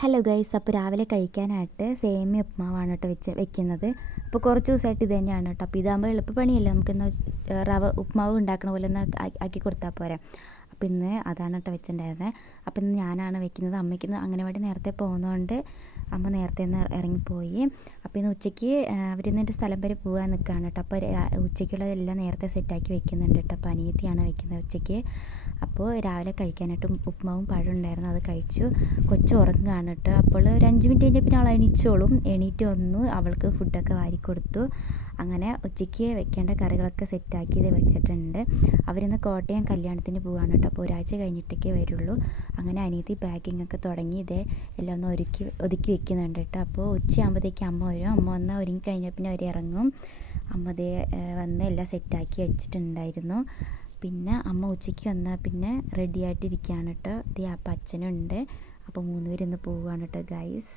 Hello guys, അപ്പോൾ രാവിലെ കഴിക്കാനായിട്ട് സേമിയ ഉപ്മാവാണ് കേട്ടോ വെക്കുന്നത്. അപ്പോൾ കുറച്ച് ദിവസമായിട്ട് ഇത് തന്നെയാണ് കേട്ടോ. അപ്പോൾ ഇതാകുമ്പോൾ എളുപ്പപ്പണിയല്ല, നമുക്കെന്താ റവ ഉപ്മാവ് ഉണ്ടാക്കണ പോലെ ഒന്ന് ആക്കി കൊടുത്താൽ പോരെ. അപ്പോൾ ഇന്ന് അതാണ് കേട്ടോ വെച്ചിട്ടുണ്ടായിരുന്നത്. അപ്പോൾ ഇന്ന് ഞാനാണ് വെക്കുന്നത്. അമ്മയ്ക്ക് ഇന്ന് അംഗനവാടി നേരത്തെ പോകുന്നതുകൊണ്ട് അമ്മ നേരത്തെ ഒന്ന് ഇറങ്ങിപ്പോയി. അപ്പോൾ ഇന്ന് ഉച്ചയ്ക്ക് അവരിന്നൊരു സ്ഥലം വരെ പോകാൻ നിൽക്കുകയാണ് കേട്ടോ. അപ്പോൾ ഉച്ചയ്ക്കുള്ളതെല്ലാം നേരത്തെ സെറ്റാക്കി വെക്കുന്നുണ്ട് കേട്ടോ. അപ്പോൾ അനിയത്തിയാണ് വെക്കുന്നത് ഉച്ചയ്ക്ക്. അപ്പോൾ രാവിലെ കഴിക്കാനായിട്ട് ഉപ്മാവും പഴം ഉണ്ടായിരുന്നു, അത് കഴിച്ചു. കൊച്ച് ഉറങ്ങുകയാണ് കേട്ടോ. അപ്പോൾ ഒരു 5 മിനിറ്റ് കഴിഞ്ഞാൽ പിന്നെ അവൾ എണീച്ചോളും. എണീറ്റ് വന്നു അവൾക്ക് ഫുഡൊക്കെ വാരി കൊടുത്തു. അങ്ങനെ ഉച്ചയ്ക്ക് വെക്കേണ്ട കറികളൊക്കെ സെറ്റാക്കി ഇത് വെച്ചിട്ടുണ്ട്. അവരിന്ന് കോട്ടയം കല്യാണത്തിന് പോവുകയാണ് കേട്ടോ. അപ്പോൾ ഒരാഴ്ച കഴിഞ്ഞിട്ടൊക്കെ വരുള്ളൂ. അങ്ങനെ അനിയത്തി പാക്കിംഗ് ഒക്കെ തുടങ്ങി ഇതേ എല്ലാം ഒന്ന് ഒതുക്കി വെക്കുന്നുണ്ട് കേട്ടോ. അപ്പോൾ ഉച്ചയാകുമ്പോഴത്തേക്ക് അമ്മ വരും. അമ്മ വന്നാൽ ഒരുങ്ങി കഴിഞ്ഞാൽ പിന്നെ അവർ ഇറങ്ങും. അമ്മ ദേ വന്ന് എല്ലാം സെറ്റാക്കി വെച്ചിട്ടുണ്ടായിരുന്നു. പിന്നെ അമ്മ ഉച്ചയ്ക്ക് വന്നാൽ പിന്നെ റെഡി ആയിട്ടിരിക്കുകയാണ് കേട്ടോ. ദേ അപ്പം അച്ഛനുണ്ട്. അപ്പോൾ 3 പേര് ഇന്ന് പോവുകയാണ് കേട്ടോ ഗൈസ്.